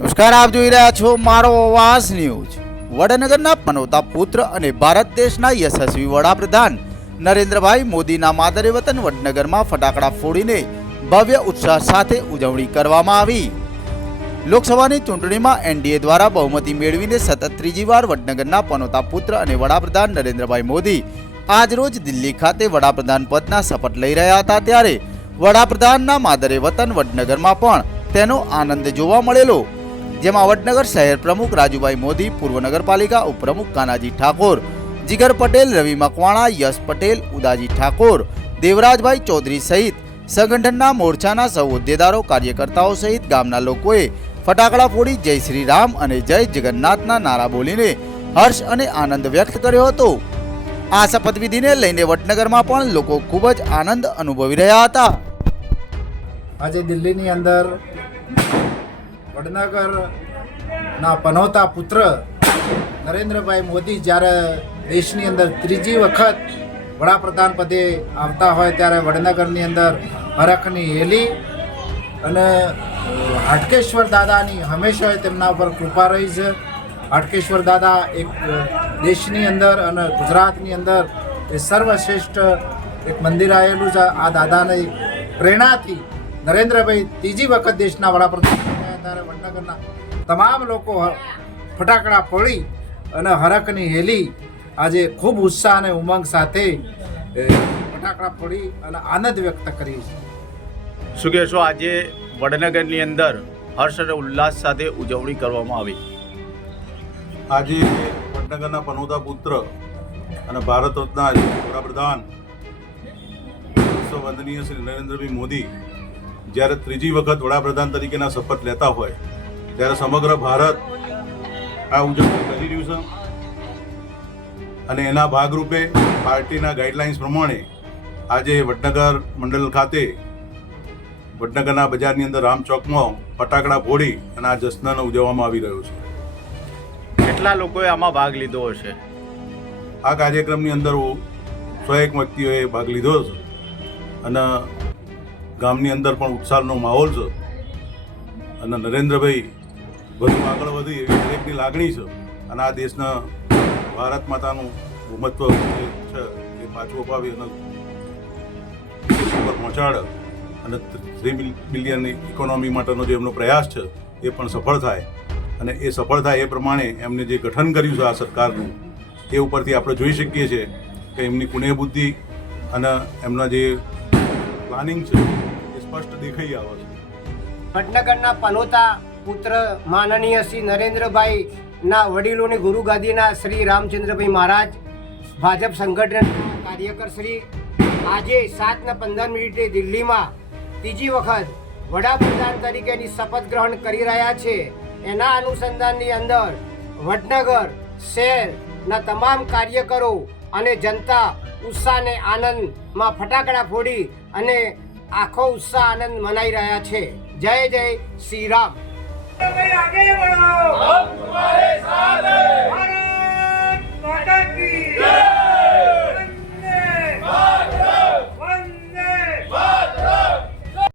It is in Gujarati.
નમસ્કાર, આપ જોઈ રહ્યા છો મારો અવાજ ન્યૂઝ। વડનગરના પનોતા પુત્ર અને ભારત દેશના યશસ્વી વડાપ્રધાન નરેન્દ્રભાઈ મોદીના માદરે વતન વડનગરમાં ફટાકડા ફોડીને ભવ્ય ઉત્સાહ સાથે ઉજવણી કરવામાં આવી। લોકસભાની ચૂંટણીમાં એનડીએ દ્વારા બહુમતી મેળવીને સતત ત્રીજી વાર વડનગરના પનોતા પુત્ર અને વડાપ્રધાન નરેન્દ્રભાઈ મોદી આજરોજ દિલ્હી ખાતે વડાપ્રધાન પદના શપથ લઈ રહ્યા હતા, ત્યારે વડાપ્રધાનના માદરે વતન વડનગરમાં પણ તેનો આનંદ જોવા મળેલો, જેમાં વડનગર શહેર પ્રમુખ રાજુભાઈ મોદી, પૂર્વ નગરપાલિકા ઉપપ્રમુખ કાનાજી ઠાકોર, જીગર પટેલ, રવિ મકવાણા, યશ પટેલ, ઉદાજી ઠાકોર, દેવરાજભાઈ ચૌધરી સહિત સંગઠનના મોરચાના સૌ હોદ્દેદારો, કાર્યકર્તાઓ સહિત ગામના લોકોએ ફટાકડા ફોડી જય શ્રી રામ અને જય જગન્નાથના નારા બોલીને હર્ષ અને આનંદ વ્યક્ત કર્યો હતો। આ શપથવિધિને લઈને વડનગરમાં પણ લોકો ખૂબ જ આનંદ અનુભવી રહ્યા હતા। આજે દિલ્હીની અંદર વડનગરના પનોતા પુત્ર નરેન્દ્રભાઈ મોદી જ્યારે દેશની અંદર ત્રીજી વખત વડાપ્રધાન પદે આવતા હોય ત્યારે વડનગરની અંદર હરખની હેલી અને હાટકેશ્વર દાદાની હંમેશા તેમના ઉપર કૃપા રહી છે। હાટકેશ્વર દાદા એક દેશની અંદર અને ગુજરાતની અંદર એ સર્વશ્રેષ્ઠ એક મંદિર આવેલું છે। આ દાદાની પ્રેરણાથી નરેન્દ્રભાઈ ત્રીજી વખત દેશના વડાપ્રધાન થયા ત્યારે વડનગરના તમામ લોકો ફટાકડા ફોડી અને હરખની હેલી આજે ખૂબ ઉત્સાહ અને ઉમંગ સાથે ફટાકડા ફોડી અને આનંદ વ્યક્ત કરી છે। શું કહેશો, આજે વડનગરની અંદર હર્ષ અને ઉલ્લાસ સાથે ઉજવણી કરવામાં આવી? આજે વડનગરના પનોતા પુત્ર અને ભારત રત્ન વડાપ્રધાન વંદનીય શ્રી નરેન્દ્રભાઈ મોદી જ્યારે ત્રીજી વખત વડાપ્રધાન તરીકેના શપથ લેતા હોય ત્યારે સમગ્ર ભારત આ ઉજવણી કરી રહ્યું છે અને એના ભાગરૂપે પાર્ટીના ગાઈડલાઇન્સ પ્રમાણે આજે વડનગર મંડળ ખાતે વડનગરના બજારની અંદર રામ ચોકમાં ફટાકડા ફોડી અને આ જશ્નને ઉજવવામાં આવી રહ્યો છે। કેટલા લોકોએ આમાં ભાગ લીધો હશે? આ કાર્યક્રમની અંદર 101 વ્યક્તિઓએ ભાગ લીધો છે અને ગામની અંદર પણ ઉત્સાહનો માહોલ છે અને નરેન્દ્રભાઈ વધુ આગળ વધે એવી દરેકની લાગણી છે અને આ દેશના ભારત માતાનું મહત્વ છે એ પાછું અપાવી અને પહોંચાડે અને 3 બિલિયનની ઇકોનોમી માટેનો જે એમનો પ્રયાસ છે એ પણ સફળ થાય અને એ સફળ થાય એ પ્રમાણે એમને જે ગઠન કર્યું છે આ સરકારનું એ ઉપરથી આપણે જોઈ શકીએ છીએ કે એમની પુણ્ય બુદ્ધિ અને એમના જે પ્લાનિંગ છે એ સ્પષ્ટ દેખાઈ આવે છે। વડનગરના પનોતા પુત્ર માનનીય શ્રી નરેન્દ્રભાઈના વડીલોની ગુરુગાદીના શ્રી રામચંદ્રભાઈ મહારાજ, ભાજપ સંગઠન કાર્યકર શ્રી આજે 7:15 દિલ્હીમાં ત્રીજી વખત વડાપ્રધાન તરીકેની શપથ ગ્રહણ કરી રહ્યા છે। એના અનુસંધાનની અંદર વડનગર શહેરના તમામ કાર્યકરો અને જનતા ઉત્સાહ અને આનંદમાં ફટાકડા ફોડી અને આખો ઉત્સાહ આનંદ મનાઈ રહ્યા છે। જય જય શ્રી રામ।